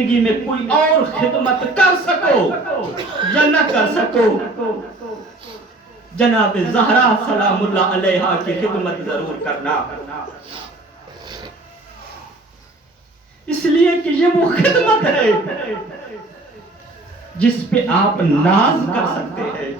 زندگی میں کوئی اور خدمت کر سکو یا نہ کر سکو، جناب زہرا سلام اللہ علیہا کی خدمت ضرور کرنا، اس لیے کہ یہ وہ خدمت ہے جس پہ آپ ناز کر سکتے ہیں،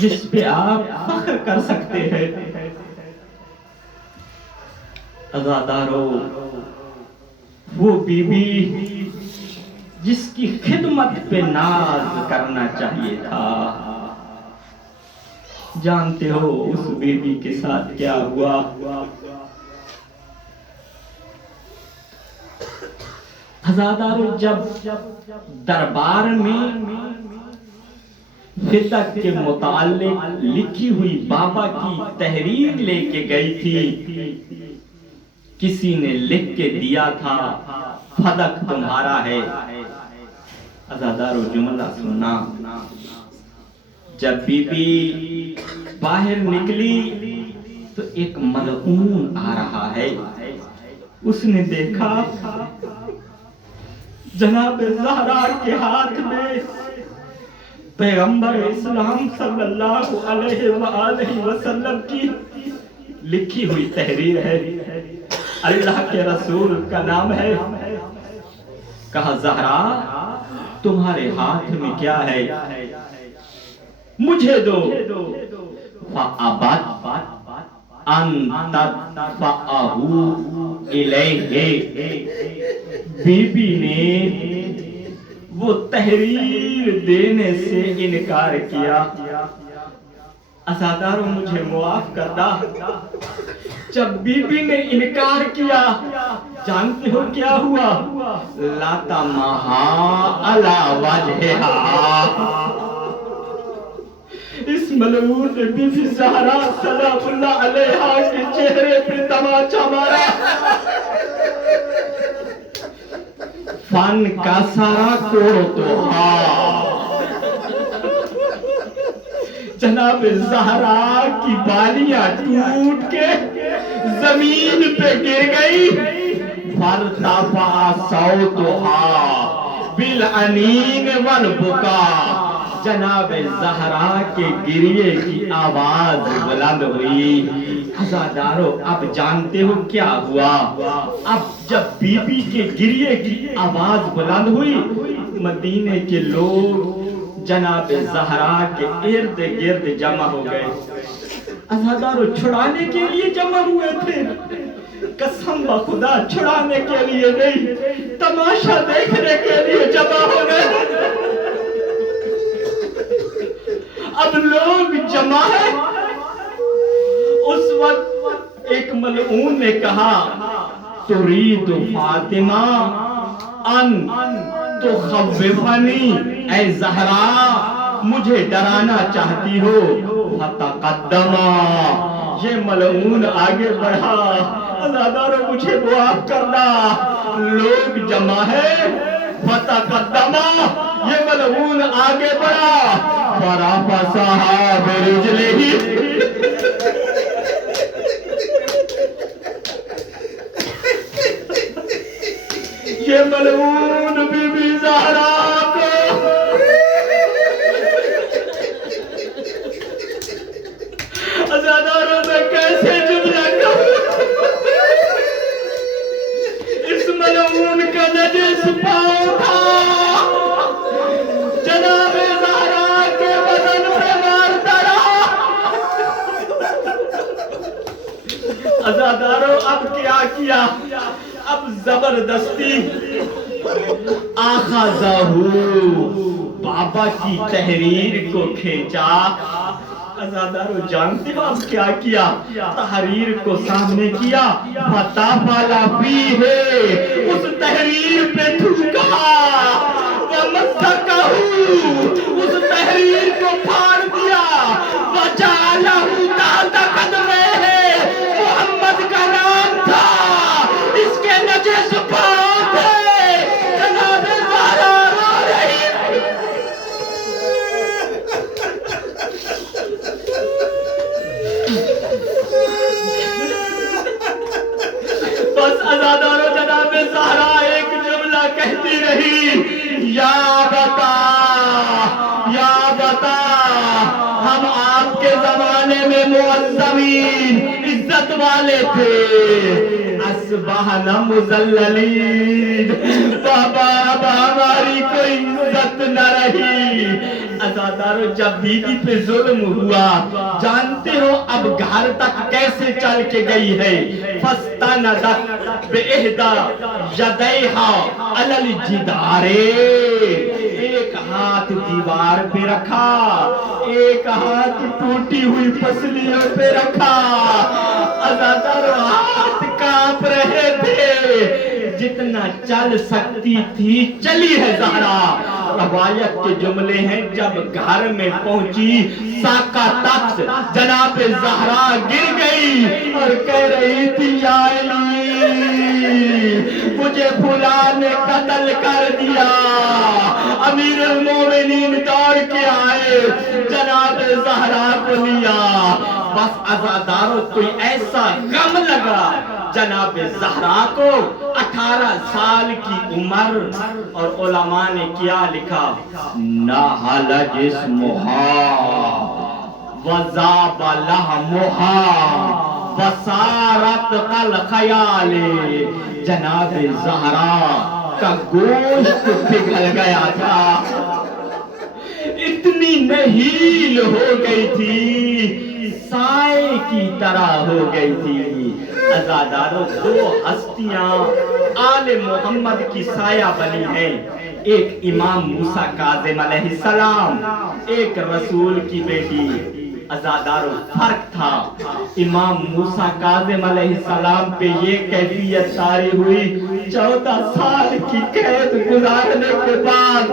جس پہ آپ فخر کر سکتے ہیں۔ عزادارو، وہ بی بی جس کی خدمت پہ ناز کرنا چاہیے تھا، جانتے ہو اس بی بی کے ساتھ کیا ہوا؟ عزادارو، جب دربار میں فتق کے متعلق لکھی ہوئی بابا کی تحریر لے کے گئی تھی، کسی نے لکھ کے دیا تھا فتق تمہارا ہے۔ عزادارو جملہ سننا، جب بی بی باہر نکلی تو ایک ملعون آ رہا ہے، اس نے دیکھا جناب زہرا کے ہاتھ میں پیغمبر اسلام صلی اللہ علیہ وآلہ وسلم کی لکھی ہوئی تحریر ہے، اللہ کے رسول کا نام ہے۔ کہا زہرا تمہارے ہاتھ میں کیا ہے؟ مجھے دو۔ فَأَبَتْ أَن تَدْفَعَهُ إِلَيْهِ، بی بی نے وہ تحریر دینے سے انکار کیا۔ عزادارو مجھے معاف کرنا، جب بی بی نے انکار کیا جانتے ہو کیا ہوا؟ لَطَمَهَا عَلَى وَجْهِهَا، اس ملعون نے بی بی زہرا سلام اللہ علیہا کے چہرے پہ تماچا مارا۔ فن کا سارا کوتوہا، جناب زہرا کی بالیاں ٹوٹ کے زمین پہ گر گئی۔ فارتفع صوتها بالعنین والبکا، جناب زہرا کے گریے کی آواز بلند ہوئی۔ عزادارو اب جانتے ہو کیا ہوا؟ اب جب بی بی کے گریے کی آواز بلند ہوئی، مدینے کے لوگ جناب زہرا کے ارد گرد جمع ہو گئے۔ عزادارو چھڑانے کے لیے جمع ہوئے تھے، قسم بخدا چھڑانے کے لیے نہیں، تماشا دیکھنے کے لیے جمع ہو گئے۔ اب لوگ جمع ہے، اس وقت ایک ملعون نے کہا ترید فاطمہ ان تخوفنی، اے زہرا مجھے ڈرانا چاہتی ہو؟ فتقدما، یہ ملعون آگے بڑھا۔ عزادارو مجھے معاف کرنا، لوگ جمع ہے، فتقدما، یہ ملعون آگے بڑھا۔ فرافسها برجلہ، یہ ملعون بی بی زہرا کو عزاداروں میں کیسے جملہ کہوں؟ اس ملعون کا نجس پاؤں تھا، جناب زہرا کے بدن پہ مارتا رہا۔ عزاداروں اب کیا کیا؟ اب زبردستی آخذہو، بابا کی تحریر کو کھینچا۔ عزادارو جانتے ہو اب کیا کیا؟ تحریر کو سامنے کیا، فَتَفَلَ فِيهِ، اس تحریر پہ تھوکا، وَمَسَّكَهُ، اس تحریر کو پھاڑ دیا، وَجَعَلَهُ تَحْتَ قَدْمَيْهِ، محمد کا نام تھا، اس کے نجس پاؤں تھے، جناب زہرا رو رہی تھی۔ بس عزادارو جناب زہرا ایک والے تھے اصبحنا مذللین، بابا اب ہماری کوئی عزت نہ رہی۔ عزادارو جب بیوی پہ ظلم ہوا جانتے ہو اب گھر تک کیسے چل کے گئی ہے؟ فاستندت بإحدى يديها على الجدار، ایک ہاتھ دیوار پہ رکھا، ایک ہاتھ ٹوٹی ہوئی پسلیوں پہ رکھا۔ عزادارو ہاتھ کانپ رہے تھے، جتنا چل سکتی تھی چلی ہے زہرا۔ روایت کے جملے ہیں جب گھر میں پہنچی ساقہ تخت جناب زہرا گر گئی اور کہہ رہی تھی یا علی مجھے فلاں نے قتل کر دیا۔ امیر المومنین دوڑ کے آئے، جناب زہرا کو لیا۔ بس عزاداروں کوئی ایسا غم لگا جناب زہرا کو، 18 سال کی عمر، اور علماء نے کیا لکھا؟ نحل جسمها وذاب لحمها وصارت کالخیال، جناب زہرا کا گوشت پگھل گیا تھا، اتنی نحیل ہو گئی تھی، سائے کی طرح ہو گئی تھی۔ عزاداروں دو ہستیاں آل محمد کی سایہ بنی ہیں، ایک امام موسیٰ کاظم علیہ السلام، ایک رسول کی بیٹی۔ عزاداروں فرق تھا، امام موسیٰ کاظم علیہ السلام پہ یہ کیفیت طاری ہوئی 14 سال کی قید گزارنے کے بعد،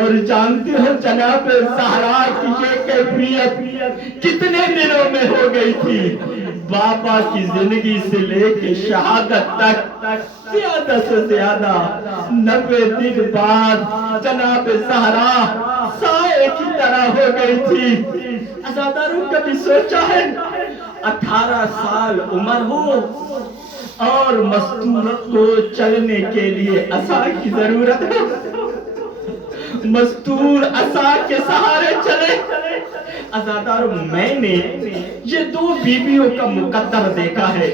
اور جانتے ہو جناب زہرا کی یہ کیفیت کتنے دنوں میں ہو گئی تھی؟ بابا کی زندگی سے لے کے شہادت تک زیادہ سے زیادہ 90 دن بعد جناب زہرا سائے کی طرح ہو گئی تھی۔ عزاداروں کبھی سوچا ہے 18 سال عمر ہو اور مستورت کو چلنے کے لیے عصا کی ضرورت ہے، مستور عصا کے سہارے چلے۔ عزاداروں میں نے یہ دو بیویوں کا مقدر دیکھا ہے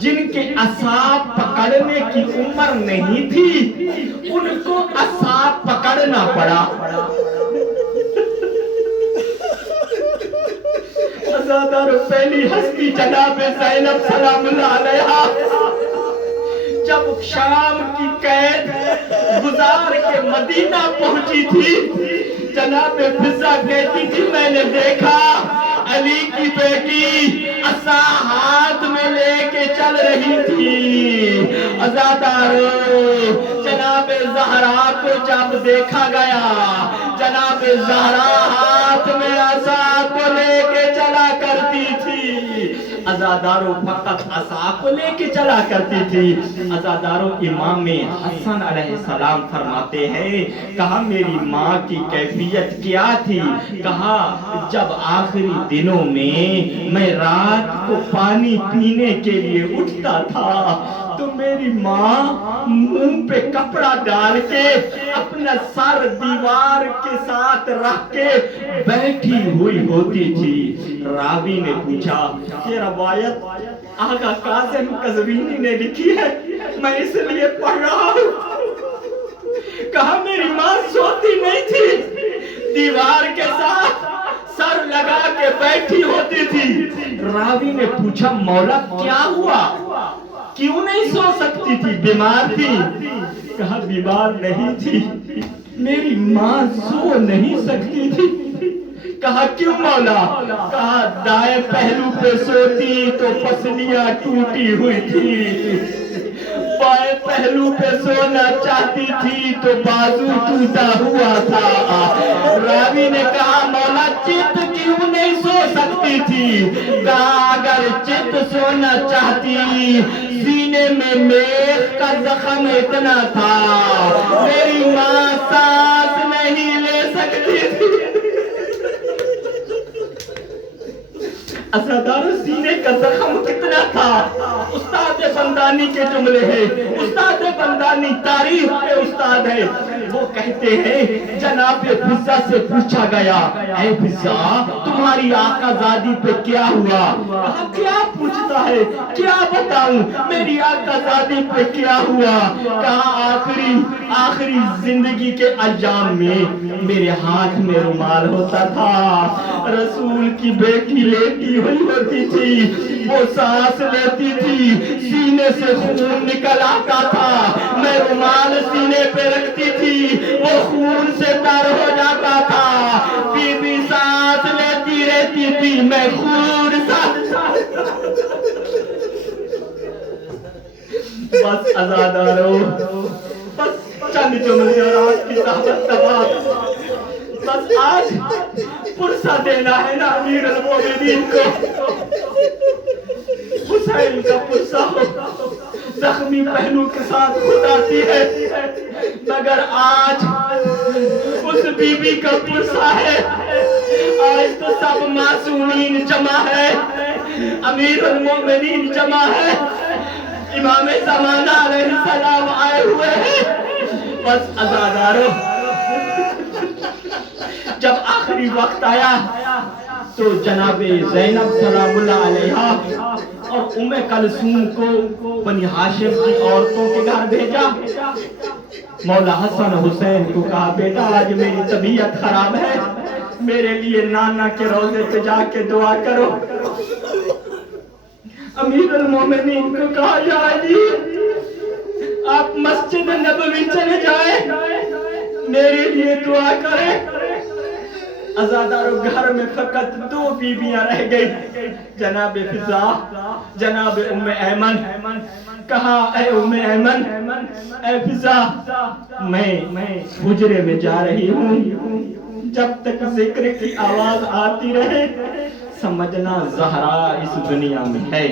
جن کے عصا پکڑنے کی عمر نہیں تھی، ان کو عصا پکڑنا پڑا۔ عزاداروں پہلی ہستی جناب زینب سلام اللہ علیہا جب شام کی قید گزار کے مدینہ پہنچی تھی، جناب فضہ کہتی تھی میں نے دیکھا علی کی بیٹی عصا ہاتھ میں لے کے چل رہی تھی۔ عزاداروں جناب زہرا کو جب دیکھا گیا، جناب زہرا ہاتھ میں عصا کو لے کے چلا کرتی تھی، عزاداروں فقط عصا کو لے کے چلا کرتی تھی۔ عزاداروں امام حسن علیہ السلام فرماتے ہیں، کہا میری ماں کی کیفیت کیا تھی؟ کہا جب آخری دنوں میں رات کو پانی پینے کے لیے اٹھتا تھا تو میری ماں منہ پہ کپڑا ڈال کے اپنا سر دیوار کے ساتھ رکھ کے بیٹھی ہوئی ہوتی تھی۔ راوی نے پوچھا یہ روایت آقا قاسم قزوینی نے لکھی ہے، میں اس لیے پڑھ رہا ہوں۔ کہا میری ماں سوتی نہیں تھی، دیوار کے ساتھ سر لگا کے بیٹھی ہوتی تھی۔ راوی نے پوچھا مولا کیا ہوا، کیوں نہیں سو سکتی تھی، بیمار تھی؟ کہا بیمار نہیں تھی، میری ماں سو نہیں سکتی تھی۔ کہا کیوں مولا؟ کہا دائیں پہلو پہ سوتی تو پسلیاں ٹوٹی ہوئی تھی، بائیں پہلو پہ سونا چاہتی تھی تو بازو ٹوٹا ہوا تھا۔ راوی نے کہا مولا چت کیوں نہیں سو سکتی تھی؟ کہا اگر چت سونا چاہتی سینے میں میخ کا زخم اتنا تھا، میری ماں سانس نہیں لے سکتی تھی۔ عزاداروں سینے کا زخم کتنا تھا؟ استاد بندانی کے جملے ہیں، استاد بندانی تاریخ کے استاد ہے۔ وہ کہتے ہیں جناب فضا سے پوچھا گیا اے فضا تمہاری آقا زادی پہ کیا ہوا؟ کہا کیا پوچھتا ہے کیا بتاؤں میری آقا زادی پہ کیا ہوا؟ کہا آخری زندگی کے ایام میں میرے ہاتھ میں رومال ہوتا تھا، رسول کی بیٹی لیٹی ہوئی ہوتی تھی، وہ سانس لیتی تھی، سینے سے خون نکل آتا تھا، میں رومال سینے پہ رکھتی تھی، وہ خون سے تر ہو جاتا تھا، بی بی سانس لیتی رہتی تھی، میں خون بس عزادارو بس چند جملے اور آج کی صحبت تمام، بس آج پرسہ دینا ہے نا امیر المومنین کو، حسین کا پرسہ ہو، زخمی پہلو کے ساتھ خود آتی ہے، مگر آج اس بی بی کا پرسہ ہے، آج تو سب معصومین جمع ہے، امیر المومنین جمع ہے، امام زمانہ علیہ السلام آئے ہوئے ہیں، بس عزادارو جب آخری وقت آیا تو جناب زینب سلام اللہ علیہ اور ام کلثوم کو بنی ہاشم کی عورتوں کے گھر بھیجا، مولا حسن حسین کو کہا بیٹا آج میری طبیعت خراب ہے، میرے لیے نانا کے روضے پہ جا کے دعا کرو۔ امیر المومنین کو کہا یا علی آپ مسجد نبوی چلے جائیں میرے لیے دعا کریں۔ عزادارو گھر میں فقط دو بیویاں رہ گئی، جناب فضا جناب ام ایمن، کہا اے ام ایمن اے فضا میں حجرے میں جا رہی ہوں، جب تک ذکر کی آواز آتی رہے سمجھنا زہرا اس دنیا میں ہے،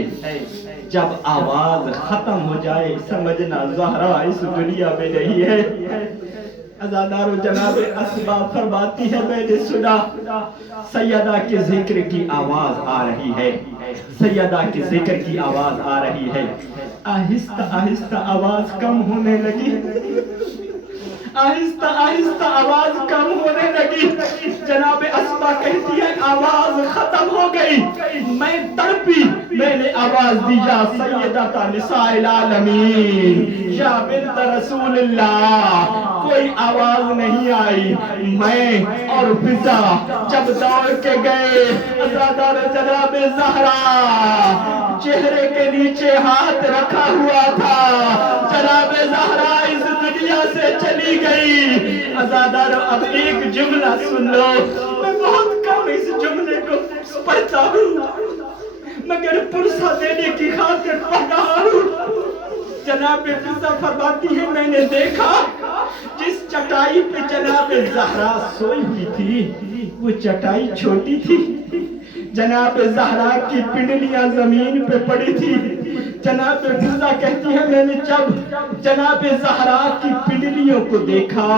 جب آواز ختم ہو جائے سمجھنا زہرا اس دنیا میں نہیں ہے۔ عزادارو جناب اسبا فرماتی ہے میں نے سنا سیدہ کے ذکر کی آواز آ رہی ہے، سیدہ کے ذکر کی آواز آ رہی ہے، آہستہ آہستہ آواز کم ہونے لگی، آہستہ آہستہ آواز کم ہونے لگی، جناب اسما کہتی ہے آواز ختم ہو گئی، میں تڑپی، میں نے آواز دی یا سیدہ نساء العالمین یا بنت رسول اللہ، کوئی آواز نہیں آئی، میں اور فضا جب دوڑ کے گئے، عزادار جناب زہرا چہرے کے نیچے ہاتھ رکھا ہوا تھا، جناب زہرا اس دنیا سے چلی گئی۔ عزادارو اب ایک جملہ سن لو، میں بہت کم اس جملے کو پڑھتا ہوں مگر پرسہ دینے کی خاطر پڑھ رہا ہوں۔ جناب فضا فرماتی ہے میں نے دیکھا جس چٹائی پہ جناب زہرا سوئی ہوئی تھی وہ چٹائی چھوٹی تھی، جناب زہرا کی پنڈلیاں زمین پہ پڑی تھی، جناب فضا کہتی ہے میں نے جب جناب زہرا کی پنڈلیوں کو دیکھا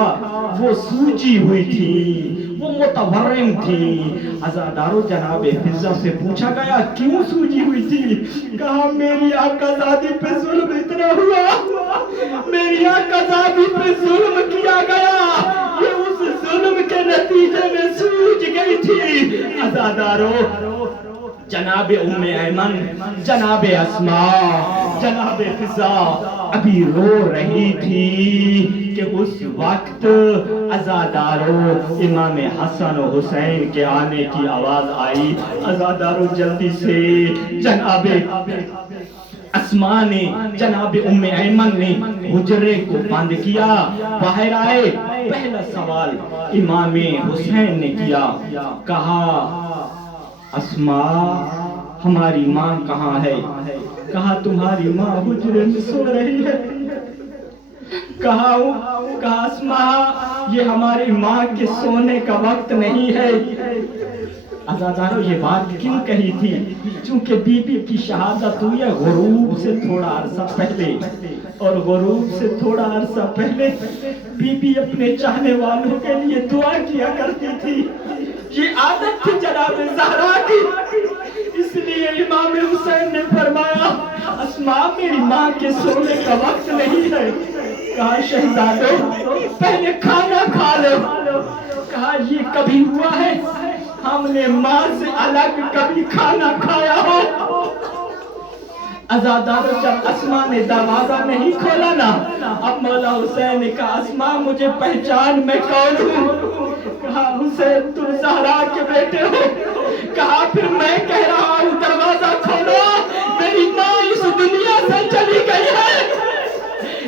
وہ سوجی ہوئی تھی، وہ متورم تھی۔ عزادارو جناب فضا سے پوچھا گیا کیوں سوجی ہوئی تھی؟ کہا میری آقا زادی پہ ظلم اتنا ہوا، میری آقا زادی پہ ظلم کیا گیا، یہ اس ظلم کے نتیجے میں سوج گئی تھی۔ عزادارو جناب ام ایمن، جناب اسما، جناب فضا ابھی رو رہی تھی کہ اس وقت عزادارو امام حسن و حسین کے آنے کی آواز آئی۔ عزادارو جلدی سے جناب اسما نے، جناب ام ایمن نے حجرے کو بند کیا، باہر آئے، پہلا سوال امام حسین نے کیا، کہا اسما ہماری ماں کہاں ہے؟ کہا تمہاری ماں حجرے میں سو رہی ہے۔ کہا اسما یہ ہماری ماں کے سونے کا وقت نہیں ہے۔ عزادارو یہ بات کیوں کہی تھی؟ چونکہ بی بی کی شہادت ہوئی ہے غروب سے تھوڑا عرصہ پہلے، اور غروب سے تھوڑا عرصہ پہلے بی بی اپنے چاہنے والوں کے لیے دعا کیا کرتی تھی، یہ عادت تھی جناب زہرا کی، اس لیے امام حسین نے فرمایا اسما میری ماں کے سونے کا وقت نہیں ہے۔ کہا شہزادو پہلے کھانا کھا لو. کہا یہ کبھی ہوا ہے ہم نے ماں سے الگ کبھی کھانا کھایا ہو؟ عزادارو جب اسماء نے دروازہ نہیں کھولا نا، اب مولا حسین نے کہا اسماء مجھے پہچان میں کون ہوں؟ کہا حسین تم زہرا کے بیٹے ہو. کہا پھر میں کہہ رہا ہوں دروازہ کھولو، میری ماں اس دنیا سے چلی گئی ہے.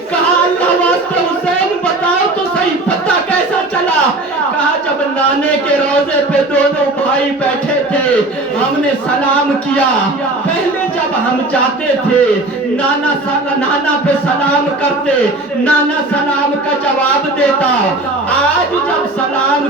کہا اللہ واسطے حسین بتاؤ تو صحیح پتہ کیسا چلا؟ کہا جب نانے کے روضے پہ دونوں بھائی بیٹھے تھے ہم نے سلام کیا. پہلے جب ہم جاتے تھے نانا پہ سلام کرتے، نانا سلام کا جواب دیتا. آج جب سلام